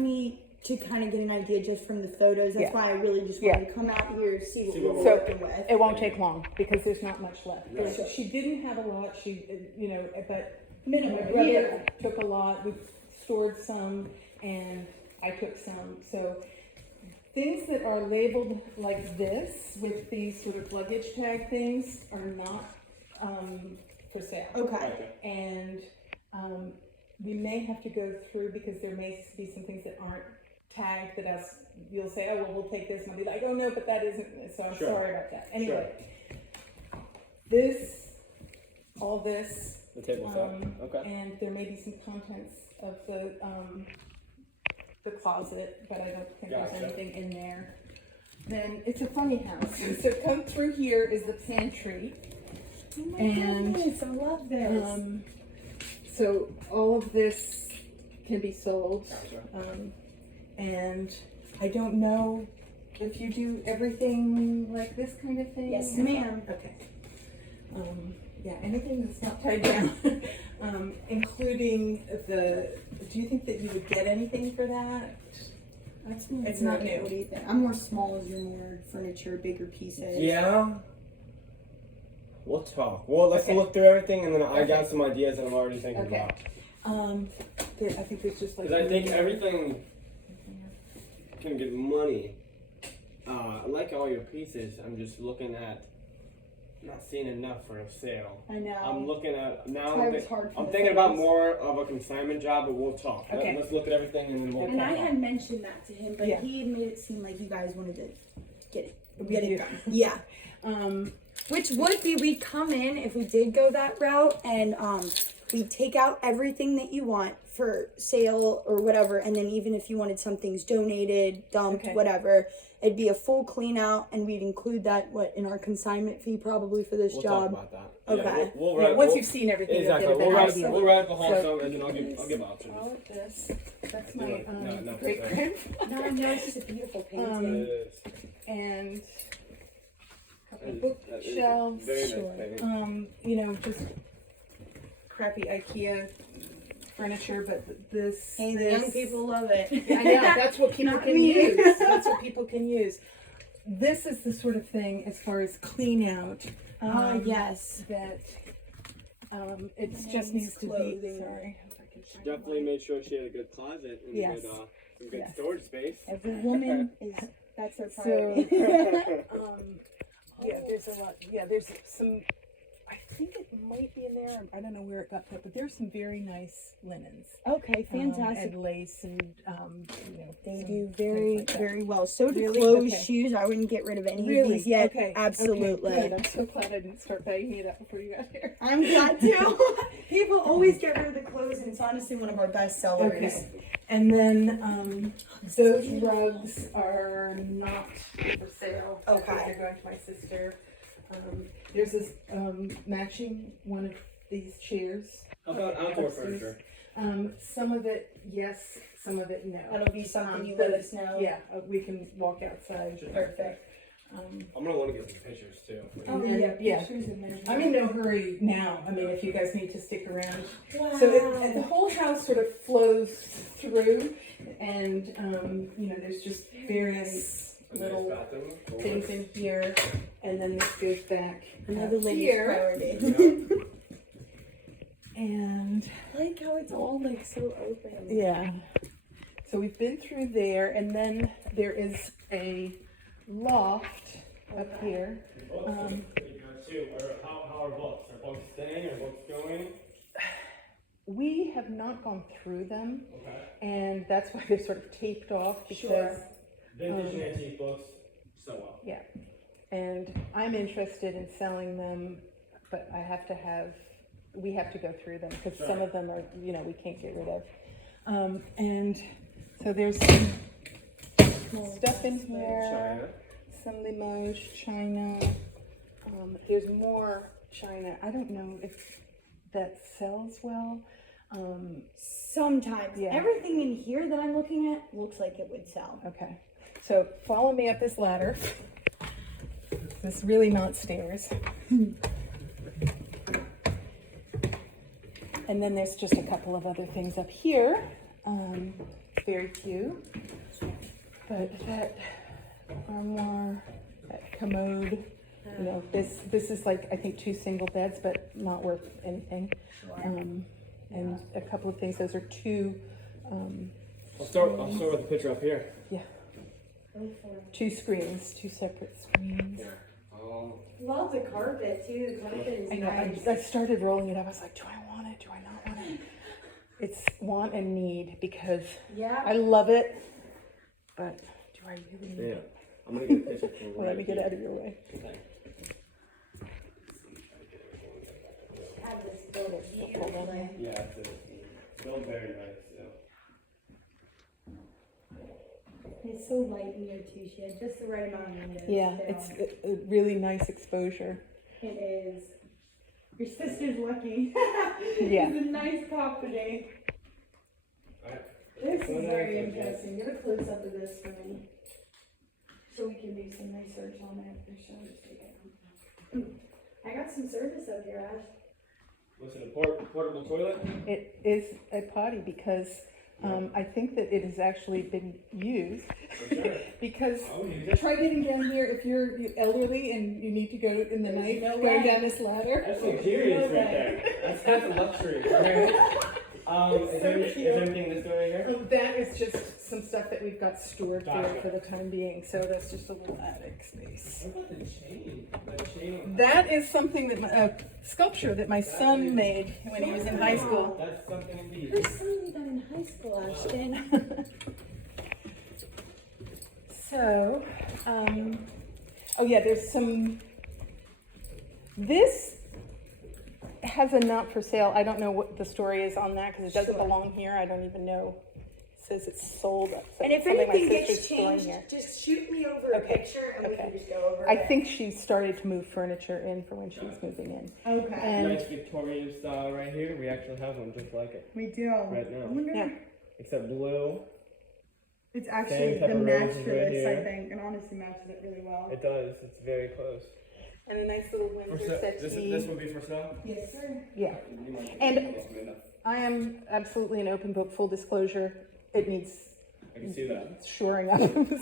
me to kind of get an idea just from the photos. That's why I really just wanted to come out here, see what we're So working with. it won't take long because there's not much left. She didn't have a lot. She, but my brother took a lot. We stored some, and I took some. So things that are labeled like this with these sort of luggage tag things are not for sale. Okay. And we may have to go through because there may be some things that aren't tagged that you'll say, oh, well, we'll take this. And I'll be like, oh, no, but that isn't. So I'm sorry about that. Anyway, all this. The table set. Okay. And there may be some contents of the closet, but I don't think there's anything in there. Then it's a funny house. So come through here is the pantry. Oh my goodness, I love this. So all of this can be sold. And I don't know if you do everything like this kind of thing. Yes, ma'am. Okay. Yeah, anything that's not tied down, including do you think that you would get anything for that? It's not new. What do you think? I'm more small, you're more furniture, bigger pieces. Yeah. We'll talk. Well, let's look through everything, and then I got some ideas that I'm already thinking about. I think there's just like. Because I think everything can get money. I like all your pieces. I'm just looking at not seeing enough for a sale. I know. I'm looking at now. I'm thinking about more of a consignment job, but we'll talk. Okay. Let's look at everything, and then we'll. And talk. I had mentioned that to him, but he made it seem like you guys wanted to get it done. Yeah. Which would be, we'd come in if we did go that route, and we'd take out everything that you want for sale or whatever, and then even if you wanted some things donated, dumped, whatever, it'd be a full clean out, and we'd include that in our consignment fee probably for this job. Talk about that. Okay. Yeah, we'll write, once you've seen everything, exactly. you'll get a better idea. We'll write the whole sum, and then I'll give options. All of this. That's my No, great grand. No, it's just a beautiful painting. It is. And a couple bookshelves. Very nice painting. Just crappy IKEA furniture, but this. Hey, the young people love it. I know, that's what people Not can me. use. That's what people can use. This is the sort of thing, as far as clean out. Yes. That it just needs to be. clothing. Sorry. Definitely made sure she had a good closet and Yes. some good storage space. Every woman that's her So, priority. there's a lot. Yeah, there's some. I think it might be in there. I don't know where it got put, but there's some very nice linens. Okay, fantastic. And lace and They some do things very, like that. very well. So do Really? clothes, Okay. shoes. I wouldn't get rid of any of Really? these yet. Okay. Absolutely. Okay, good. I'm so glad I didn't start bagging it up before you got here. I'm glad too. People always get rid of the clothes, and it's honestly one of our best sellers. Okay. And then those rugs are not for sale. Okay. They're going to my sister. There's this matching one of these chairs. How about outdoor furniture? Some of it, yes. Some of it, no. That'll be something you let us know. Yeah, we can walk outside. Perfect. I'm gonna want to get some pictures too. Oh, Yeah. pictures in there. I'm in no hurry now. I mean, if you guys need to stick around. Wow. So the whole house sort of flows through, and there's just various little bathroom. things in here, and then this goes back Another up lady's here. priority. And I like how it's all like so open. yeah, so we've been through there, and then there is a loft up here. How are books? Are books staying? Are books going? We have not gone through them, Okay. and that's why they're sort of taped off because. Sure. Vintage and antique books, so well. Yeah, and I'm interested in selling them, but we have to go through them because some of them are, we can't get rid of. And so there's some stuff in here, China. some Limoges, China. There's more China. I don't know if that sells well. Sometimes. Yeah. Everything in here that I'm looking at looks like it would sell. Okay, so follow me up this ladder. This really not stairs. And then there's just a couple of other things up here. Very few. But that armoire, that commode, you know, this is like, I think 2 single beds, but not worth anything. And a couple of things, those are 2, I'll start with the picture up here. yeah, 2 screens, 2 separate screens. Love the carpet too. The carpet is I know, nice. I started rolling it up, I was like, do I want it, do I not want it? It's want and need, because Yeah. I love it, but do I really need Yeah. it? I'm gonna get a picture for Well, let me get out of your way. Okay. Have this built beautifully. Yeah, it's still very nice. Yeah. It's so light in here too. She had just the right amount of windows. Yeah, too. it's a really nice exposure. It is. Your sister's lucky. Yeah. It's a nice property. Alright. This is very interesting. Get a close up of this for me, so we can do some research on it. Or should I just take it? I got some service up here, Ash. Was it a portable toilet? It is a potty because I think that it has actually been used For sure. because I'll use it. try getting down here if you're elderly and you need to go in the night no going way. down this ladder. That's luxurious right there. That's a luxury. Is there anything in this door right here? That is just some stuff that we've got stored Gotcha. there for the time being, so that's just a little attic space. What about the chain? The chain. That is something that a sculpture that my son made when he was in high school. That's something indeed. Your son did that in high school, Ashton. So, oh yeah, there's some, this has a not for sale. I don't know what the story is on that because it doesn't belong here. I don't even know. It says it's sold. That's And if something my anything sister's gets storing changed, here. just shoot me over a Okay, picture and we okay. can just go over I it. think she started to move furniture in for when she was moving in. Okay. And Nice Victorian style right here. We actually have one just like it We do. right now. I wonder yeah, Except blue. it's actually Same type the of match roses for right this, I here. think. It honestly matches it really well. It does. It's very close. and a nice little Windsor settee. This would be for sale? Yes, sir. Yeah, You might- And- I am absolutely an open book. Full disclosure, it needs I can see that. shoring up.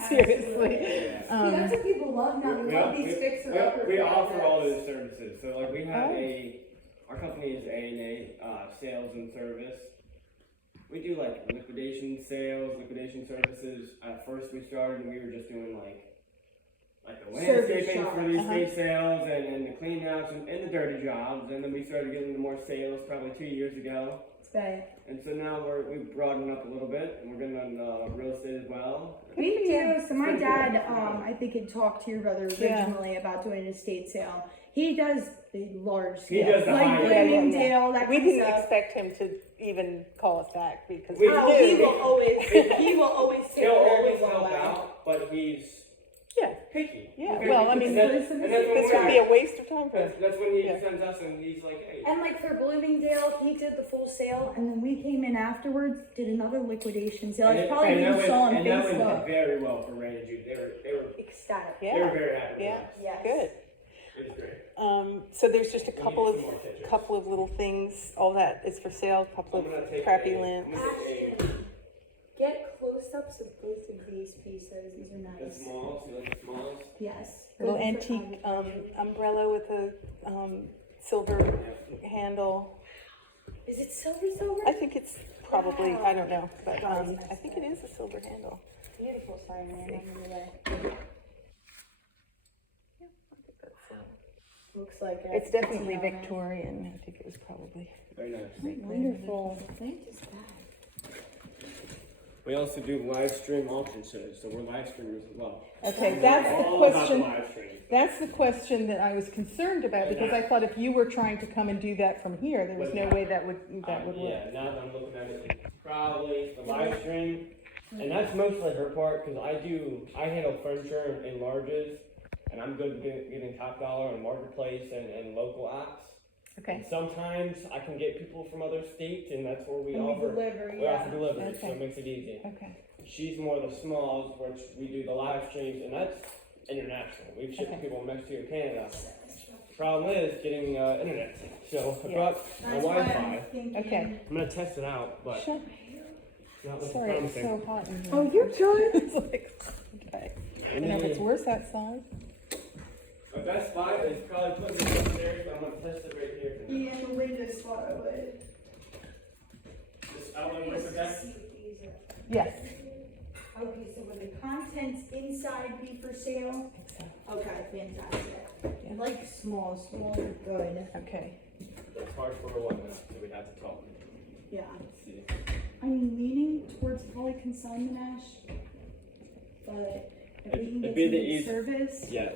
Seriously. Yeah. See, that's what people love now. They love these fixer-upper we offer all projects. those services. So like we have Oh. our company is A&A sales and service. We do like liquidation sales, liquidation services. At first we started and we were just doing like the Service landscaping shop. for these estate sales and the clean outs and the dirty jobs. And then we started getting into more sales probably 2 years ago. It's bad. And so now we've broadened up a little bit and we're getting on real estate as well. Me too. So my dad, I think had talked to your brother Yeah. originally about doing an estate sale. He does the large He scale, does the like high end. Bloomingdale, that We kind of didn't stuff. expect him to even call us back because We- we Oh, knew. he will always take He'll care of always his own help way. out, but he's Yeah, picky. Yeah, He's well, I picky. mean, And that's when this would be a waste of time for us. That's when he Yeah. sends us and he's like, hey. And like for Bloomingdale, he did the full sale, and then we came in afterwards, did another liquidation sale. It's probably and you that saw on went, and that went Facebook. very well for Ray and Jude. They were Ecstatic. they were Yeah, very happy. yeah, with us. Yes. good. It was great. So there's just a We couple need of some more pictures. couple of little things. All that is for sale. A couple I'm gonna of take crappy a- lamps. I'm gonna take Get close-ups of both of these pieces. These are the nice. smalls. You like the smalls? Yes. Little Good for antique umbrella with a silver handle. Is it silver? I think it's probably, I don't know, but I think it is a silver handle. Beautiful. Sorry, man. I'm in the way. Yeah, I think that's, Looks like it. it's definitely Victorian. I think it was probably. Very nice. Wonderful. Thank you, Dad. We also do live stream auction shows, so we're live streamers as well. Okay, that's the All about question. live stream. That's the question that I was concerned about because I thought if you were trying to come and do that from here, there was no way that would work. Yeah, now that I'm looking at it, it's probably the live stream, and that's mostly her part because I handle furniture and larges, and I'm good at getting top dollar and marketplace and local apps. Okay. Sometimes I can get people from other states, and that's where we And we offer deliver, we offer yeah. delivery, so Okay. it makes it easy. Okay. She's more the smalls, which we do the live streams, and that's international. We've shipped Okay. to people in Mexico and Canada. The problem is getting internet. So I Yeah. brought my That's why I'm Wi-Fi. thinking- Okay. I'm gonna test it out, but Sure. Not looking Sorry, it's promising. so hot in here. Oh, you're good. It's like, okay. I don't know if it's worse outside. My best spot is probably putting it upstairs, but I'm gonna test it right here. for now. Yeah, the window spot I would. This outlet window deck. Yes. Okay, so would the contents inside be for sale? Okay, fantastic. Yeah. I like small are good. Okay. It's hard for one now, so we have to talk. Yeah. Let's see. I'm leaning towards poly consignment ash, but if we can It'd get be some the good easy- service, Yeah,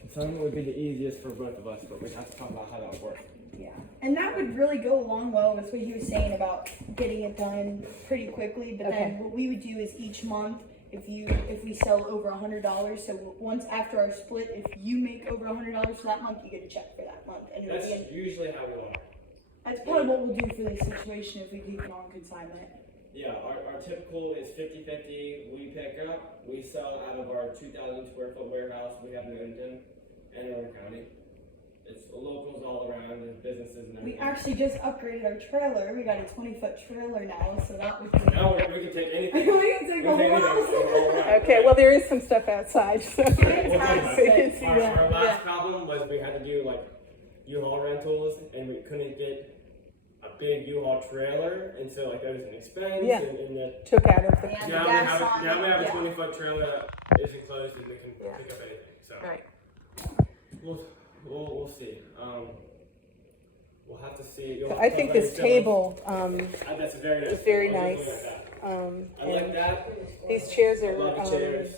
consignment would be the easiest for both of us, but we have to talk about how that would work. yeah. And that would really go along well with what he was saying about getting it done pretty quickly, but Okay. then what we would do is each month, if we sell over $100, so once after our split, if you make over $100 for that month, you get a check for that month. And it'll be That's usually how we are. that's probably what we'll do for this situation if we keep it on consignment. Yeah, our typical is 50-50. We pick up, we sell out of our 2,000 square foot warehouse we have in Newton and Orange County. It's locals all around, there's businesses and We everything. actually just upgraded our trailer. We got a 20-foot trailer now, so that would be. Now we can take we anything. can take the whole house. Okay, well, there is some stuff outside, so. Well, So you can see our that. last problem was we had to do like U-Haul rentals and we couldn't get a big U-Haul trailer, and so like there was an expense Yeah. and the Took out of the. Yeah. now gas we on have it, a yeah. 20-foot trailer that is enclosed and they can Yeah. pick up anything. So Right. we'll see. We'll have to see. You'll So have I to think let this me know. table, That's very nice. is very I nice. was just looking at that. I like And that. these chairs I love the are, chairs.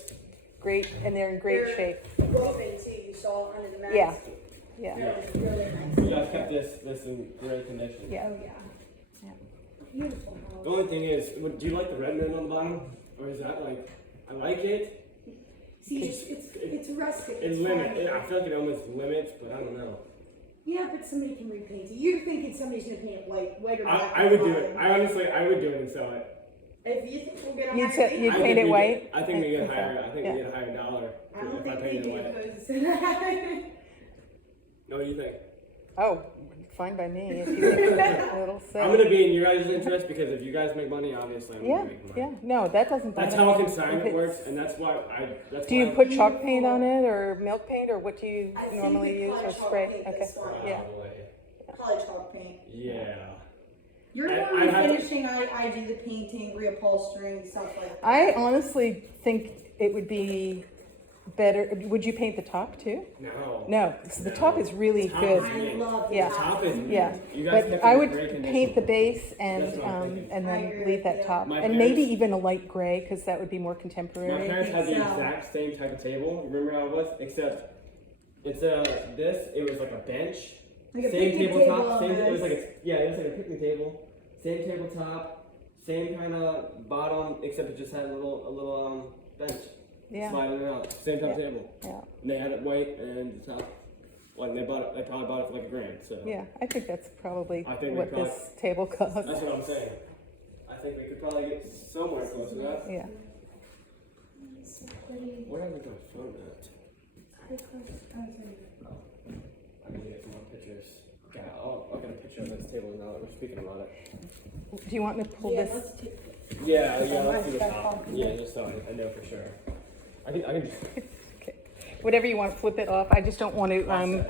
great, and they're in great shape. Broken too, you saw under the mat. Yeah. Yeah, Really nice. You guys kept this in great condition. yeah. Oh, yeah. Yeah. Beautiful The house. only thing is, do you like the red man on the bottom, or is that like? I like it. See, it's rustic. It It's limits. fine. I feel like it almost limits, but I don't know. Yeah, but somebody can repaint it. You're thinking somebody's gonna paint it white or black. I would do it. I honestly would do it and sell it. If you think we'll get a You'd higher say- paint, you'd I paint think it we white? Get, I think we get Okay. higher. I think Yeah. we get a higher dollar I don't if I think painted they it do white. opposed to that. No, what do you think? Oh, fine by me, if you think it's a little I'm silly. gonna be in your guys' interest because if you guys make money, obviously I'm Yeah, gonna make money. yeah, no, that doesn't bother That's me. how If consignment it's- works, and that's why Do you why- put chalk paint on it, or milk paint, or what do you I think normally we use, probably or chalk spray? paint Okay, this one. yeah. Probably chalk paint. Yeah. You're the I- one I have to- finishing. I do the painting, reupholstering, stuff like that. I honestly think it would be better, would you paint the top too? No. No, so the top is really Top good. is I mint. love the Yeah. Top is Yeah, mint. You guys but kept I it in would great condition. paint the base That's and, what I'm thinking. and I then agree leave with that you. top. My And maybe parents- even a light gray, because that would be more My contemporary. parents had the So- exact same type of table. Remember how it was? Except instead of this, it was like a bench. Like a Same picnic tabletop. table Same. It was almost. like it was like a picnic table. Same tabletop. Same kind of bottom, except it just had a little bench Yeah, sliding out. Same type of table. yeah, And they had it white and the top. Well, they bought it. They probably bought it for like $1,000. So yeah, I think that's probably I think we what probably- this table costs. that's what I'm saying. I think we could probably get somewhere close to that. Yeah, So pretty. Where have we got a phone at? I need to get some more pictures. Okay, I'll get a picture of this table now that we're speaking about it. do you want me to pull Yeah, this? let's take. Yeah, let's do the That's top. fine. Yeah, just so I know for sure. I can just. Whatever you want, flip it off. I just don't want to,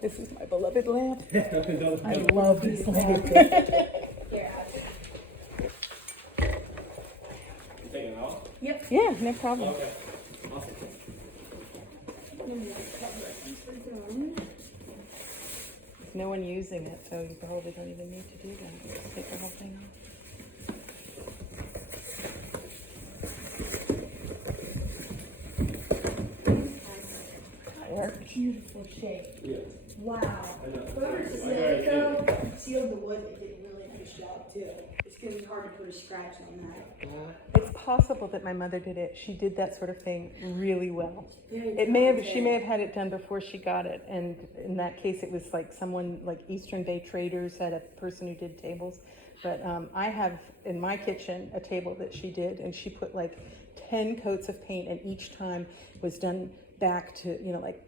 this is my beloved lamp. I love this lamp. Yeah. You taking it off? Yep. Yeah, no problem. Okay. Awesome. There's no one using it, so you probably don't even need to do that. Just take the whole thing off. There. Beautiful shape. Yeah. Wow. I know. Whoever I sealed got it though, sealed the wood, they did a really nice job too. It's gonna be hard to put a scratch on that. It's possible that my mother did it. She did that sort of thing really well. She may have had it done before she got it, and in that case, it was like someone like Eastern Bay Traders had a person who did tables. But I have in my kitchen a table that she did, and she put like 10 coats of paint, and each time was done back to like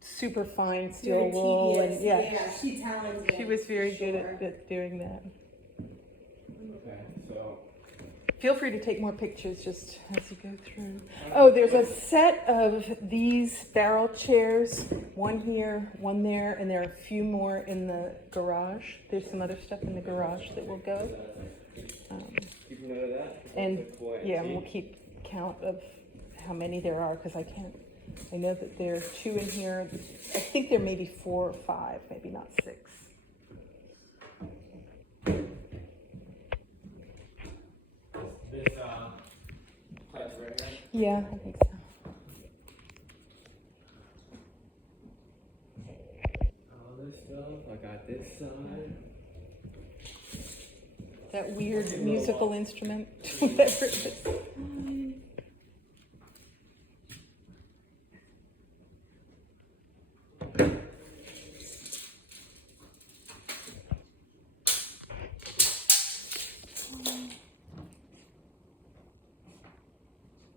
super fine steel Very wool, and tedious. Yeah, she's talented. she was very good Sure. at doing that. Okay, so Feel free to take more pictures just as you go through. Oh, there's a set of these barrel chairs, one here, one there, and there are a few more in the garage. There's some other stuff in the garage that will go. Keep note of that. And yeah, we'll keep count of how many there are because I know that there are 2 in here. I think there may be 4 or 5, maybe not 6. This class right here. Yeah, I think so. All this stuff. I got this side. That weird musical instrument, whatever it is.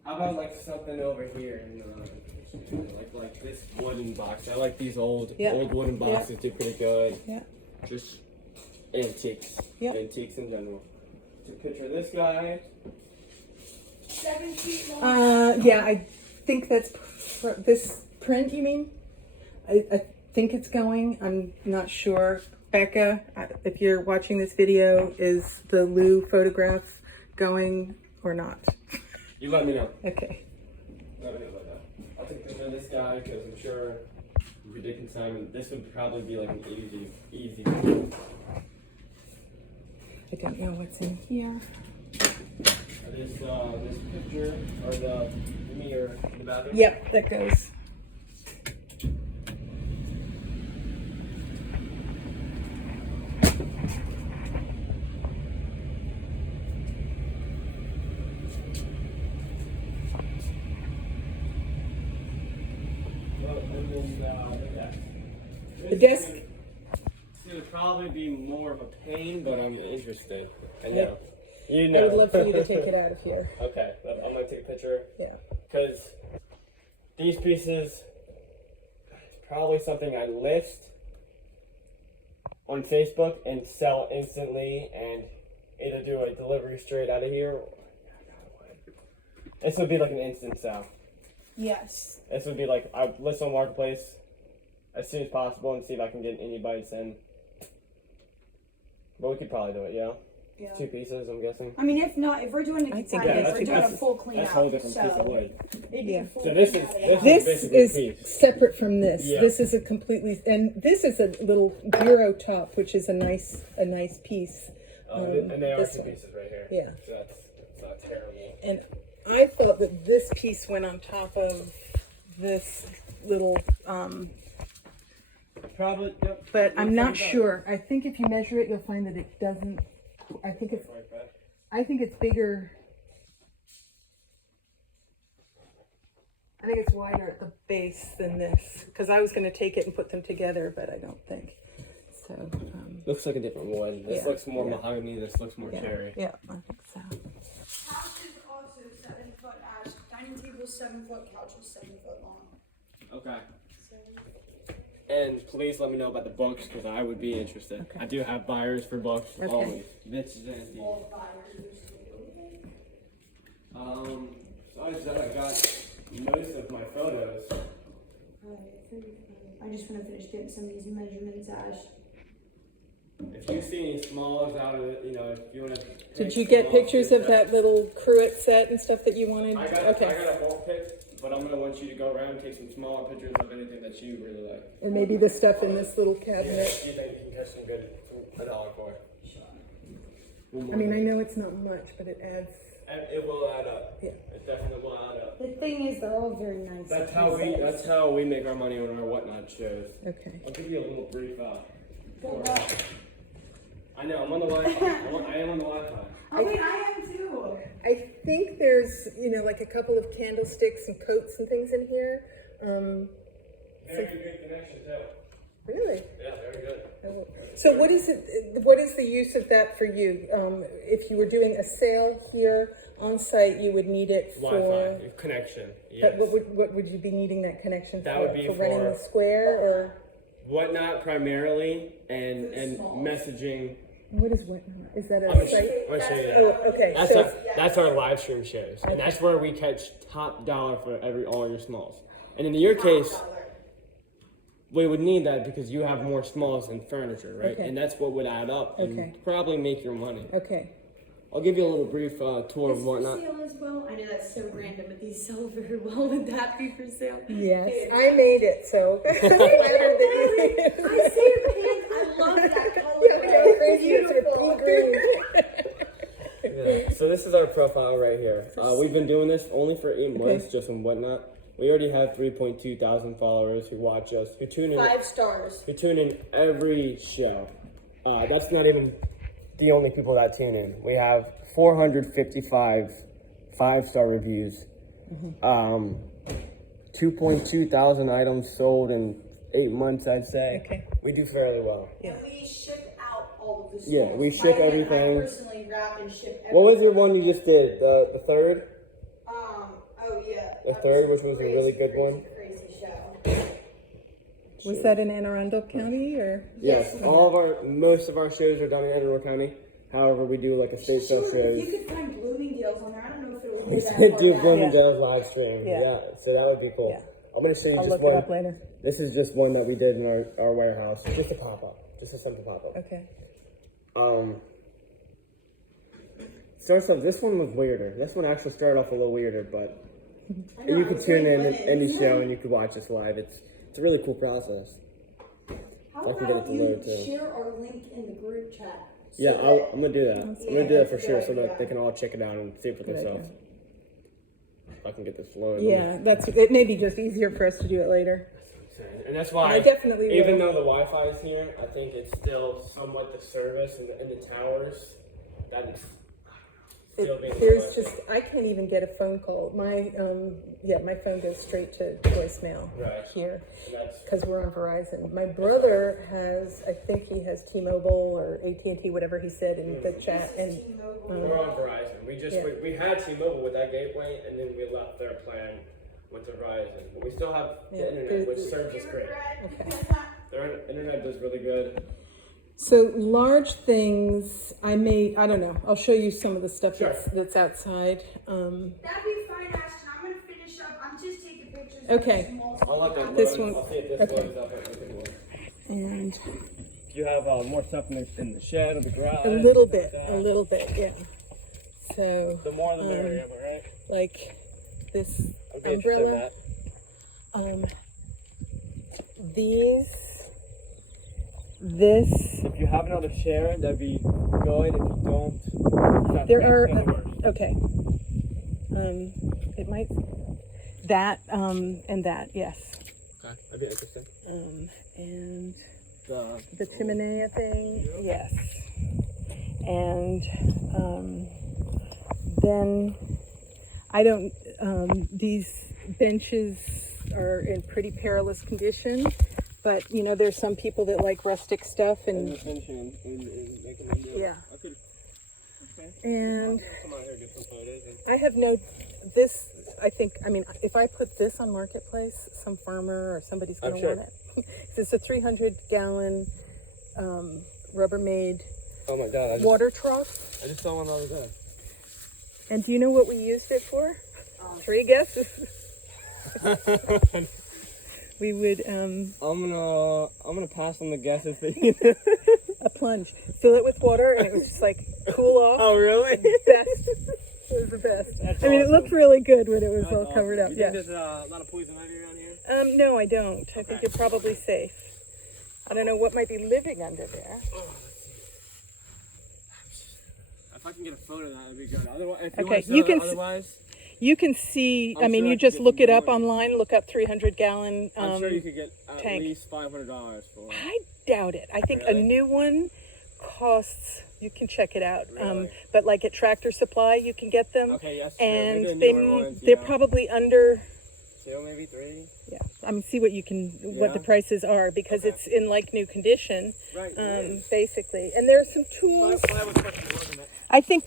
How about like something over here in like this wooden box? I like these old wooden boxes. They're pretty good. Yeah. Just antiques. Yep. Antiques in general. Take a picture of this guy. 7 feet long. Yeah, I think that's this print. You mean? I think it's going. I'm not sure. Becca, if you're watching this video, is the Lou photograph going or not? You let me know. Okay. Let me know about that. I'll take a picture of this guy because I'm sure if we did consignment, this would probably be like an easy. I don't know what's in here. This picture or the mirror in the bathroom. Yep, that goes. The desk. It would probably be more of a pain, but I'm interested. I know. Yep. You know. I would love for you to take it out of here. Okay, I'm gonna take a picture. Yeah. Because these pieces, it's probably something I list on Facebook and sell instantly, and either do a delivery straight out of here. This would be like an instant sell. Yes. This would be like I list on Marketplace as soon as possible and see if I can get anybody to send. But we could probably do it, yeah. Yeah. 2 pieces, I'm guessing. I mean, if not, if we're doing a I think consignment, that's we're doing a that's- full clean That's out. a whole different so piece of wood. it'd be Yeah. a full So this clean is- out of the this house. This basically is a piece. separate from this. Yeah. This is a completely, and this is a little bureau top, which is a nice piece. And they are this 2 one. pieces right here. Yeah. So that's not terrible. And I thought that this piece went on top of this little, Probably, yep. but I'm Looks not like that. sure. I think if you measure it, you'll find that it doesn't. I think it's bigger. I think it's wider at the base than this because I was going to take it and put them together, but I don't think so. Looks like a different wood. This Yeah, looks more yeah. mahogany. This looks more Yeah, cherry. yeah, I think so. House is also 7 foot, Ash. Dining table 7 foot, couch is 7 foot long. Okay. And please let me know about the books because I would be interested. Okay. I do have buyers for books Okay. always. Bitches and deep. All buyers. Besides that, I got most of my photos. I just want to finish getting some of these measurements, Ash. If you see any smalls out of it, you know, if you want to. Did you get pictures of that little cruet set and stuff that you wanted? I got Okay. a bulk pic, but I'm gonna want you to go around and take some smaller pictures of anything that you really like. Or maybe the stuff in this little Yeah, cabinet. you think you can catch some good $1 for it? I mean, I know it's not much, but it adds. And it will add up. Yeah. It definitely will add up. The thing is, they're all very nice. That's how we make our money on our whatnot shows. Okay. I'll give you a little brief. Good luck. I know I'm on the Wi-Fi. I am on the Wi-Fi. I mean, I am too. I think there's, like a couple of candlesticks and coats and things in here. Very good connection too. Really? Yeah, very good. So what is it? What is the use of that for you? If you were doing a sale here on site, you would need it for. Wi-Fi connection. Yes. But what would you be needing that connection That for? would be for running for- the square or. Whatnot primarily, and messaging What is Whatnot? Is that I'm a gonna site? show you that. Oh, okay. That's our live stream shows, and that's where we catch top dollar for all your smalls. And in your case, we would need that because you have more smalls than furniture, right? Okay. And that's what would add up and Okay. probably make your money. Okay. I'll give you a little brief tour of Whatnot. Is for sale as well? I know that's so random, but these sell very well. Would that be for sale? Yes, I made it, so. I see your pants. I love that color. Beautiful. Yeah. So this is our profile right here. We've been doing this only for 8 months, just on Whatnot. We already have 3.2 thousand followers who watch us, who tune in. 5 stars. Who tune in every show. That's not even the only people that tune in. We have 455 5-star reviews. 2.2 thousand items sold in 8 months, I'd say. Okay. We do fairly well. And we ship out all of the stores. Yeah, we ship everything. I personally wrap and ship everything. What was your one you just did? The third? Oh yeah. The that third, which was a crazy, really good one. Crazy show. Was that in Anne Arundel County or? Yes, most of our shows are done in Anne Arundel County. However, we do like a state sale Sure, shows. if you could find Bloomingdale's on there, I don't know if it would be We that should far do back. Bloomingdale's live stream. Yeah. Yeah, so that would be cool. Yeah. I'm gonna show you I'll just look one. it up later. This is just one that we did in our warehouse. Just a pop up. Just a simple pop up. Okay. Starts off. This one was weirder. This one actually started off a little weirder, but I know, you I could was tune really in good. at any show and you could watch us live. It's a really cool process. How I can get it about to you load, too. share our link in the group chat? So Yeah, that- I'm gonna do that. I'm gonna do that for sure, so that they can all check it out and see it for Good themselves. If I can get this loaded. Yeah, it may be just easier for us to do it later. And that's why, I definitely will. even though the Wi-Fi is here, I think it's still somewhat the service in the towers that is still being There's low. just, I can't even get a phone call. My phone goes straight to voicemail Right. here And that's because we're on Verizon. My brother has, I think he has T-Mobile or AT&T, whatever he said in the chat. And we're on Verizon. We had T-Mobile with that gateway, and then we left their plan, went to Verizon. But we still have the internet, which serves us great. okay. Their internet does really good. So large things, I don't know. I'll show you some of the stuff Sure. that's outside. That'd be fine, Ashton. I'm gonna finish up. I'm just taking pictures. Okay. Of the small I'll let that This load. one- I'll see if this okay. loads up. And If you have more stuff in the shed or the garage. a little bit, yeah. So, The more the merrier, right? like this I'd be interested in umbrella, that. this, If you have another share, that'd be good. If you don't, there are, that's the worst. okay. It might, that, and that, yes. Okay, that'd be interesting. And The the chimenea thing, yes. And, then I don't, these benches are in pretty perilous condition, but you know, there's some people that like rustic stuff and, yeah. I could. Okay. And Come out here and get some photos. I have if I put this on Marketplace, some farmer or somebody's gonna I'm sure. want it. It's a 300-gallon, Rubbermaid Oh my god! water trough. I just saw one the other day. And do you know what we used it for? 3 guesses. We would, I'm gonna pass on the guesses. a plunge, fill it with water, and it was just like cool off. Oh really? Best. It was the best. That's I mean, it awesome. looked really good when it was That's all awesome. covered up. You Yeah. think there's a lot of poison ivy around here? No, I don't. I think Okay. you're probably safe. I don't know what might be living under there. If I can get a photo of that, that'd be good. Otherwise, if Okay, you want to you can otherwise, You can see, I'm sure you I just could get look some it up more. online, look up 300-gallon. I'm sure you could get at tank. least $500 for it. I doubt it. I think Really? a new one costs, you can check it out. Really? But like at Tractor Supply, you can get them. Okay, yes. true. And Maybe the they, newer ones, they're yeah. probably under, 2, maybe 3. yeah. I mean, see what Yeah. the prices are because Okay. it's in like new condition, Right. basically. And there are some tools. Ply was fucking more than that. I think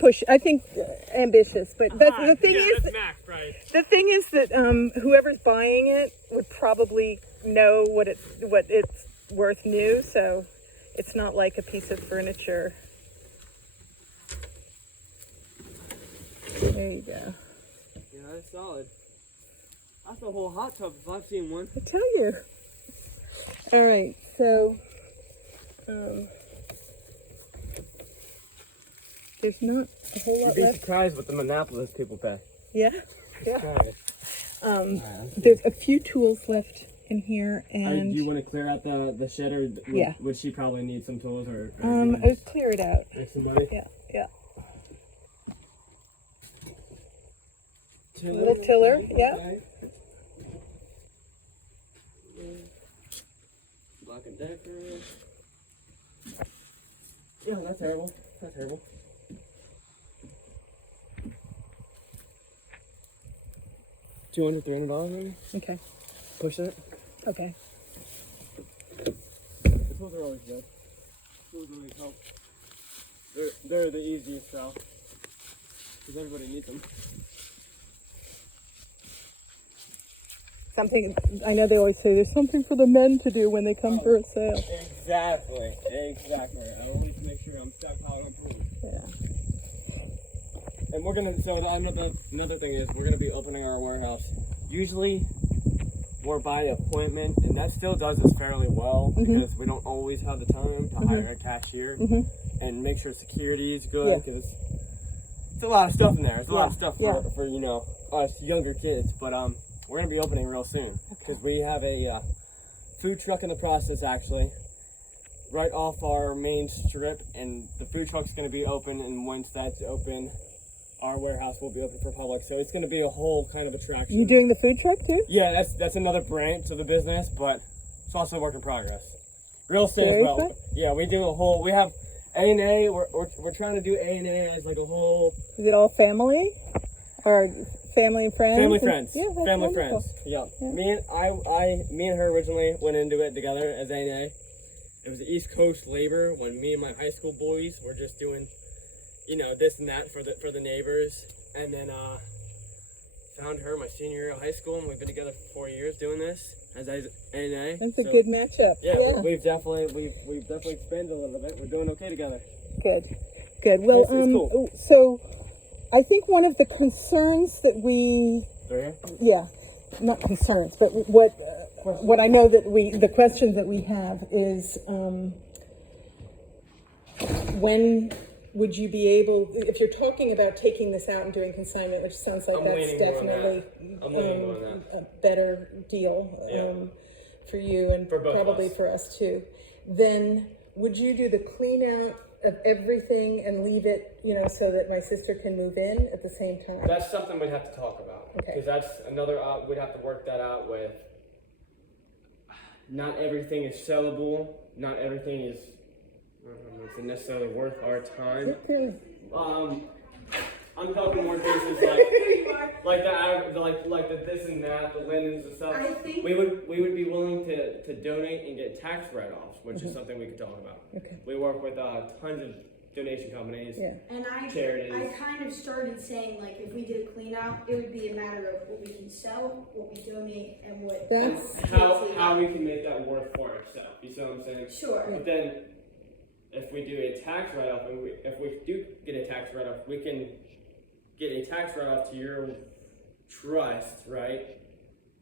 ambitious, but that's, the thing is, that's max price. the thing is that whoever's buying it would probably know what it's worth new, so it's not like a piece of furniture There you go. Yeah, that's solid. That's a whole hot tub if I've seen one. I tell you. All right, so there's not a whole You'd lot be left. surprised what the Monopolis people pay. Yeah. Yeah. Alright. There's a few tools left in here, Do and you want to clear out the shed, or Yeah. would she probably need some tools, or I'll clear it out. make some money? Yeah, yeah. Little tiller, yeah. Okay. Black and Decker. Yeah, not terrible. Not terrible. $200-300 maybe. Okay. Pushing it. Okay. The tools are always good. Tools always help. They're the easiest route because everybody needs them. Something I know they always say there's something for the men to do when they come for a sale. Exactly. I always make sure I'm stockpiled on tools. Yeah. And we're gonna. So another thing is we're gonna be opening our warehouse. Usually, we're by appointment, and that still does us fairly well because we don't always have the time to hire a cashier and make sure security is good because it's a lot of stuff in there. It's a lot of stuff for you know us younger kids. But we're gonna be opening real soon because we have a food truck in the process actually. Right off our main strip, and the food truck's gonna be open, and once that's open, our warehouse will be open for public. So it's gonna be a whole kind of attraction. You doing the food truck too? Yeah, that's another branch of the business, but it's also a work in progress. Real estate as well. Seriously? Yeah, we do a whole. We have A&A. We're trying to do A&A as like a whole Is it all family? Or family and friends? family friends. Yeah, that's family wonderful. friends. Yeah. Me and her originally went into it together as A&A. It was the East Coast labor when me and my high school boys were just doing, you know, this and that for the neighbors, and then found her my senior year of high school, and we've been together for 4 years doing this as A&A. That's a good matchup. Yeah, we've definitely expanded a little bit. We're doing okay together. Good. Good. Well, It's cool. so I think one of the concerns that we, Right here? yeah, not concerns, but what I know that the questions that we have is when would you be able, if you're talking about taking this out and doing consignment, which sounds like I'm that's leaning more on definitely I'm leaning more on that. a better deal Yeah. for you and For both of probably us. for us too, then would you do the clean out of everything and leave it, you know, so that my sister can move in at the same time? That's something we'd have to talk about. Okay. Because that's another, we'd have to work that out with. Not everything is sellable. Not everything is necessarily worth our time. I'm talking more cases like the this and that, the linens and stuff. I think- we would be willing to donate and get tax write-offs, which is something we could talk about. Okay. We work with tons of donation companies. Yeah. And I Charities. kind of started saying, like, if we did a clean out, it would be a matter of what we can sell, what we donate, and what. That's- How we can make that worth for ourselves. You see what I'm saying? Sure. But then, if we do a tax write-off, and if we do get a tax write-off, we can get a tax write-off to your trust, right?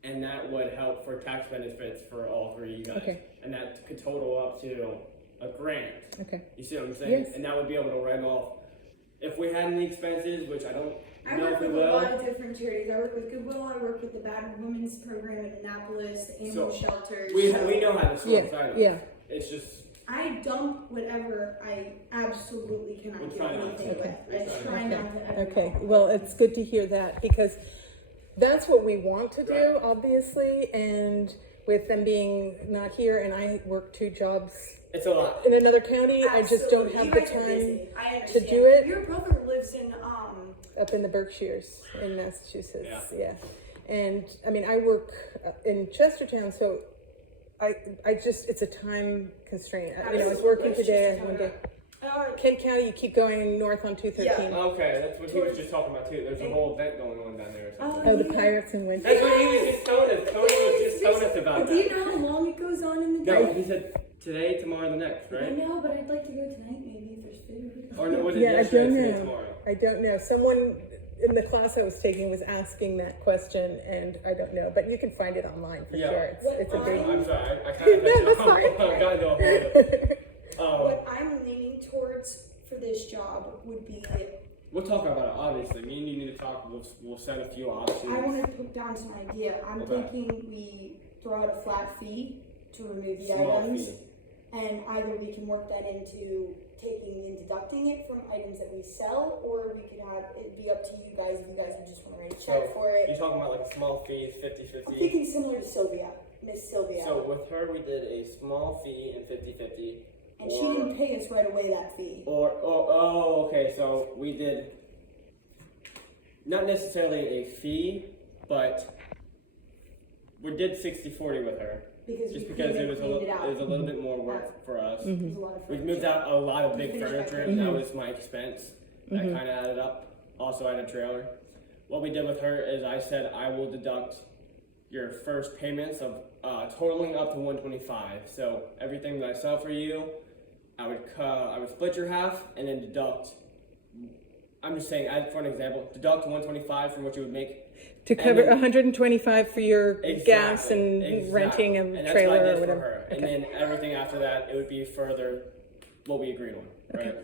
And that would help for tax benefits for all three of you guys. Okay. And that could total up to a grant. Okay. You see what I'm saying? Yes. And that would be able to write off if we had any expenses, which I don't I know work if we with a will. lot of different charities. I work with Goodwill. I work with the Battered Women's Program in Annapolis, the animal So, shelters. We So know how to sort Yeah. items. Yeah. It's just I dump whatever I absolutely We cannot do try not anything to. with. We I try try not to. ever Okay, dump. well, it's good to hear that because that's what we want to do, obviously, and with them being not here, and I work 2 jobs it's a lot. in another county, I just don't Absolutely. have You the guys are time busy. I to understand. do it. Your brother lives in up in the Berkshires in Massachusetts. Yeah. Yeah. And I mean, I work in Chestertown, so I just, it's a time constraint. You know, I was working What's today, Chestertown one day. about? Kent County, you keep going north on 213. Okay, that's what he was just talking about too. There's a whole event going on down there or something. Oh, the Pirates and Winter. That's what he was just telling us. Tony was just telling us about Do you that. know how long it goes on in the No, day? he said today, tomorrow, the next, I right? know, but I'd like to go tonight maybe if there's food. Or no, was it Yeah, I yesterday, don't today, know. tomorrow? I don't know. Someone in the class I was taking was asking that question, and I don't know, but you can find it online for sure. It's a big. I'm sorry, I kind of No, that's fine. got into a bit. What I'm leaning towards for this job would be, We'll talk about it, obviously. Me and you need to talk. We'll set a few options. I want to put down some idea. I'm Okay. thinking we throw out a flat fee to remove the Small items. fee. And either we can work that into taking and deducting it from items that we sell, or we could have it be up to you guys if you guys would just want to write a check for it. You're talking about like a small fee, I'm 50-50. thinking similar to Sylvia, Miss Sylvia. So with her, we did a small fee and 50-50. And she didn't pay us right away that fee. Okay. So we did not necessarily a fee, but we did 60-40 with her. Because Just we because cleaned it was it out. a little bit more work for us. It was a lot of We furniture. moved out a lot of big Finished furniture, that and that was my expense. That kind of added up. Also, I had a trailer. What we did with her is I said I will deduct your first payments of totaling up to 125. So everything that I sell for you, I would split your half and then deduct. I'm just saying, for an example, deduct 125 from what you would make. To cover And then- 125 for your gas and Exactly. renting a And that's trailer what I did or for whatever. her. And then everything after that, it would be further what we agreed on, right?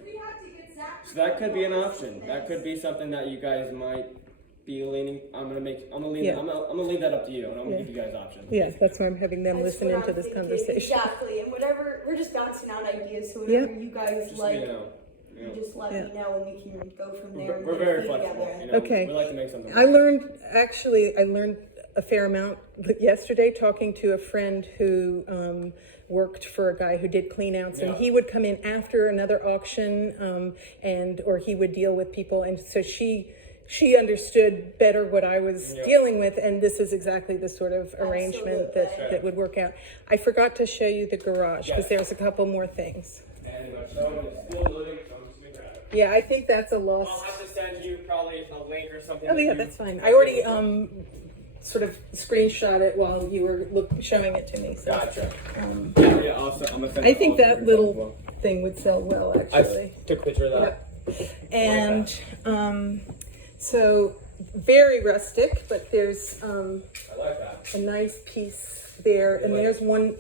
So that could be an option. That could be something that you guys might be leaning. I'm gonna leave. Yeah. I'm gonna leave that up to you, and I'm gonna Yeah. give you guys options. Yeah, that's why I'm having them That's listen what into I'm this thinking. conversation. Exactly, and whatever, we're just bouncing out ideas, so whatever you guys Just like, you know, you just let me know and we can go from there. we're, and we're get a very fee flexible. together. You know, Okay. we like to make something. I work. learned a fair amount yesterday talking to a friend who worked for a guy who did clean outs, and Yeah. he would come in after another auction, or he would deal with people, and so she understood better what I was dealing with, and this is exactly the sort of arrangement Absolutely. that would work out. I forgot to show you the garage because Yes. there's a couple more things. And so it's still loading, so I'm just gonna grab it. Yeah, I think that's a I'll lost. have to send you probably a link or something. Oh to yeah, do- that's fine. I already sort of screenshot it while you were showing it to me. So Gotcha. um, Yeah, I'm gonna send I it think all to that you little as well. thing would sell well, I actually. took a picture of that. And so very rustic, but there's I like that. a nice piece there, and there's 1,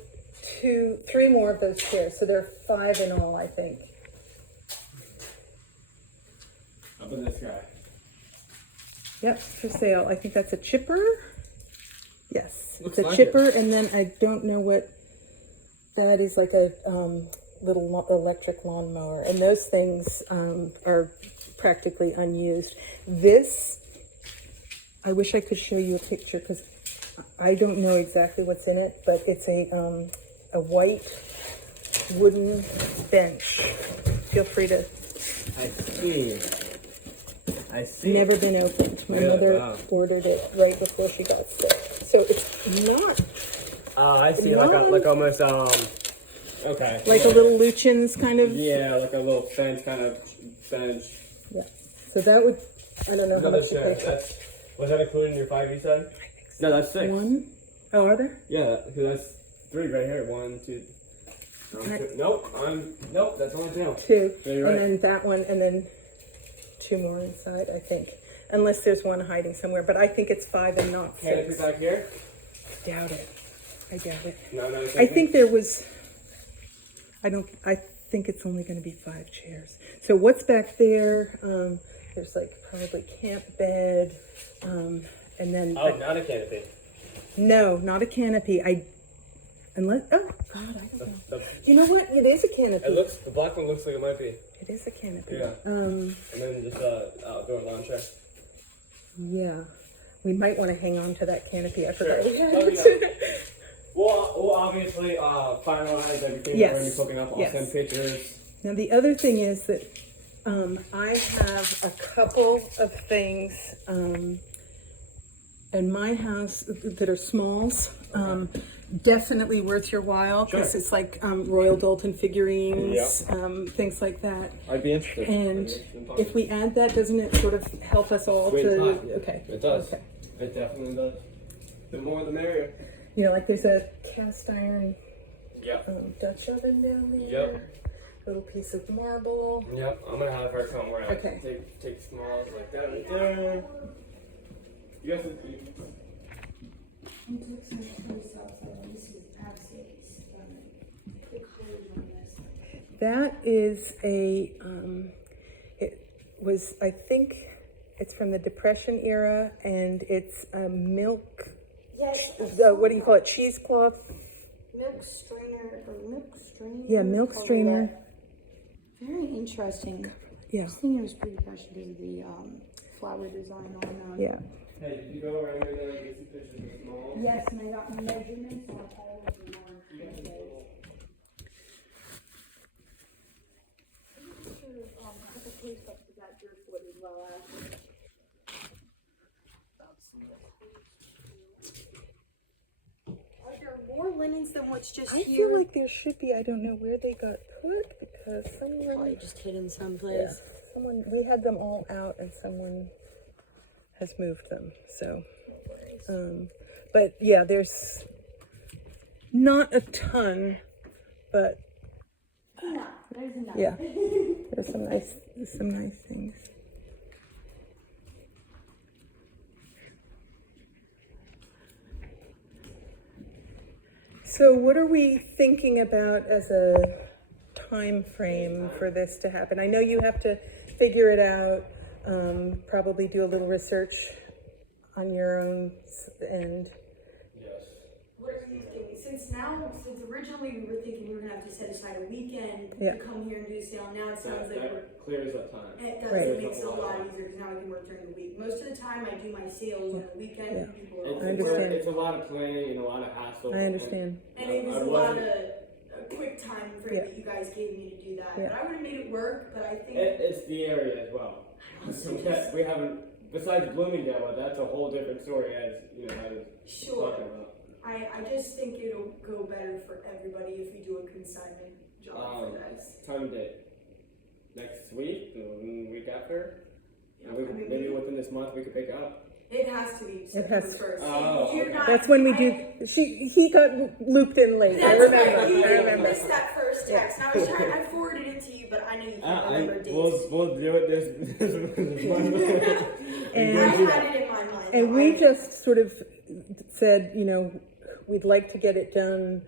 2, 3 more of those chairs. So there are 5 in all, I think. How about this guy? Yep, for sale. I think that's a chipper. Yes, Looks it's a like chipper, and then I don't know what that is, like a little electric lawnmower, and those things are practically unused. This, I wish I could show you a picture because I don't know exactly what's in it, but it's a white wooden bench. Feel free to. I see. Never been opened. My Yeah, mother wow. ordered it right before she got sick. So it's not I see. Not- Like almost Okay. like a little Lucian's kind of. Yeah, like a little fence kind of bench. Yeah. So that would, I don't know how Another much you chair. pay. That's was that included in your 5 you said? No, that's 6. 1. Oh, are there? Yeah, because that's 3 right here. 1, 2. Nope. That's only 2. 2. Yeah, you're right. And then that one, and then 2 more inside, I think. Unless there's one hiding somewhere, but I think it's 5 and not Canopy 6. back here? Doubt it. I doubt it. No. I think there was. I think it's only going to be 5 chairs. So what's back there? There's like probably camp bed, and then Oh, not a canopy. no, not a canopy. Unless oh god, I don't know. You know what? It is a canopy. The black one looks like it might be. It is a canopy. Yeah. And then just outdoor lawn chair. Yeah. We might want to hang on to that canopy. I forgot we had Oh, it. We'll obviously finalize everything Yes. that we're going to be cooking up. I'll Yes. send pictures. Now the other thing is that I have a couple of things in my house that are smalls. Definitely worth your while because Sure. it's like Royal Dalton figurines, Yeah. things like that. I'd be interested. And if we add that, doesn't it sort of help us all Sweet to? time. Okay. It does. Okay. It definitely does. The more the merrier. You know, like there's a cast iron Yep. Dutch oven down there. Yep. little piece of marble. Yep, I'm gonna have her come where I Okay. take smalls like that right there. You guys can eat. And took some place outside. This is absolutely stunning. The colors on this. That is a, it was, I think it's from the Depression era, and it's a milk, Yes. what do you call it, cheesecloth? Milk strainer or milk strainer. Yeah, milk color strainer. that. Very interesting. I Yeah, was thinking it was pretty special because of the flower design on them. yeah. Hey, did you go around here and get some pictures of the smalls? Yes, and I got measurements on all of them. You got some smalls. Put the taste up to that driftwood as well. Are there more linens than what's just I here? feel like there should be, I don't know where they got put, because Probably someone, just hidden someplace. we had them all out and someone has moved them, so. But yeah, there's not a ton, but No, there's enough. yeah, there's some nice things. So what are we thinking about as a time frame for this to happen? I know you have to figure it out, probably do a little research on your own end. Yes. What are you thinking? Since originally we were thinking we were gonna have to set aside a weekend Yeah. to come here and do a sale, now it sounds like That clears up time. it does, Right. it makes it a lot easier because now we can work during the week. Most of the time I do my sales on the weekend and people are It's, off. I understand. It's a lot of planning and a lot of hassle. I understand. And it was I a lot of wasn't- a quick time frame Yeah. that you guys gave me to do that. Yeah. But I would have made it work, but I think It's the area as well. also just, We haven't, besides Bloomingdale, but that's a whole different story as, I was sure. talking about. I just think it'll go better for everybody if we do a consignment job for this. Time and date. Next week, the week after? Yeah, And we I could, mean, maybe within this month we could pick up. it has to be has September to. 1st. Oh, You're okay. not- That's when we I- do, he got looped in late, I That's remember, right. You I remember. missed that first text. And I was trying. I forwarded it to you, but I know you can't remember dates. We'll do it this month. And- I had it in my mind. And though. we I- just sort of said, we'd like to get it done,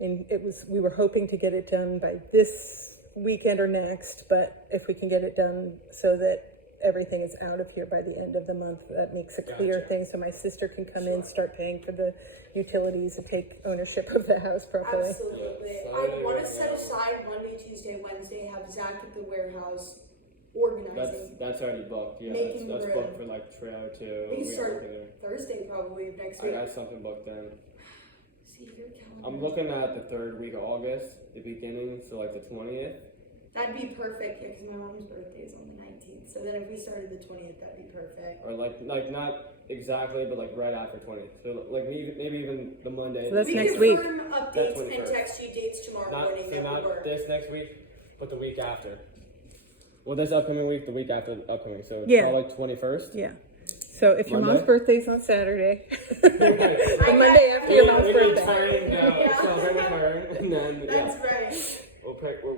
and we were hoping to get it done by this weekend or next, but if we can get it done so that everything is out of here by the end of the month, that makes a clear Gotcha. thing, so my sister can come in, start paying for the utilities and take ownership of the house properly. Absolutely. Yeah, I want to set aside Monday, Tuesday, Wednesday, have Zach at the warehouse organizing. That's already booked. Yeah, Making that's room. booked for like trailer too. We can got start everything there. Thursday probably of next I week. got something booked then. See your calendar. I'm looking at the third week of August, the beginning, so like the 20th. That'd be perfect, yeah, because my mom's birthday is on the 19th. So then if we started the 20th, that'd be perfect. Or like not exactly, but like right after 20th. So like maybe even the Monday. So that's we next can week. confirm That's updates when and first. text you dates tomorrow Not morning. so That would not work. this next week, but the week after. Well, this upcoming week, the week after the upcoming. So it's Yeah. probably 21st. Yeah, so if your mom's Monday? birthday's on Saturday, The the Monday after your mom's birthday. Celebrate with her, and then That's right.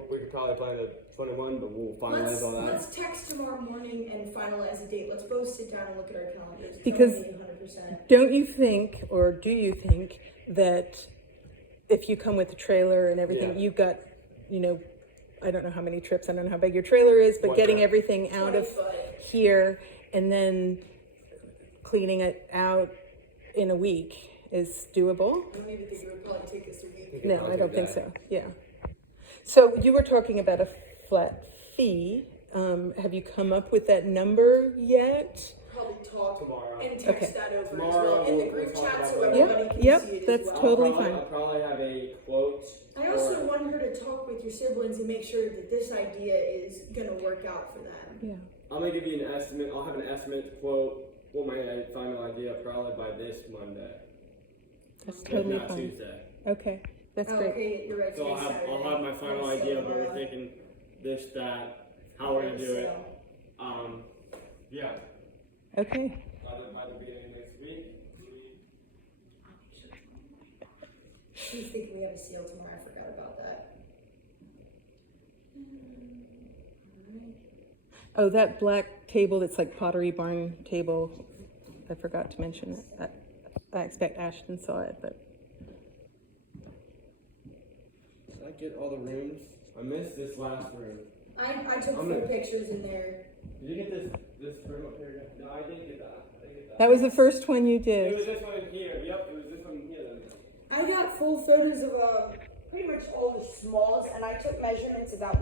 we could probably plan the 21, but we'll finalize all that. Let's text tomorrow morning and finalize a date. Let's both sit down and look at our calendars. Because- Tell me 100%. Don't you think, or do you think, that if you come with the trailer and everything, Yeah. you've got, I don't know how many trips, I don't know how big your trailer is, but One getting trip. everything out of 20 foot. here and then cleaning it out in a week is doable? I don't even think it would probably take us a week. No, I'll I do don't think that. so, yeah. So you were talking about a flat fee. Have you come up with that number yet? Probably talk Tomorrow. and text Okay. that over as Tomorrow well in the we'll group talk chat about so that. everybody can Yep, see it that's as well. totally I'll fine. probably have a quote. I also want her to talk with your siblings and make sure that this idea is gonna work out for them. Yeah. I'm gonna give you an estimate. I'll have an estimate quote. What my final idea probably by this Monday, That's if totally not fine. Tuesday. Okay, that's Oh, great. okay, you're right. So I'll today's have Saturday. my final That's idea, so but we're tomorrow. thinking this, that, how we're gonna do it. So, Yeah. Okay. By the beginning of next week. She's thinking we have a sale tomorrow. I forgot about that. Oh, that black table that's like Pottery Barn table, I forgot to mention it. I expect Ashton saw it, but Did I get all the rooms? I missed this last room. I took I'm 4 gonna- pictures in there. Did you get this room up here? No, I didn't get that. I didn't get that. that was the first one you It did. was this one in here. Yep, it was this one in here then. I got full photos of pretty much all the smalls, and I took measurements of that one.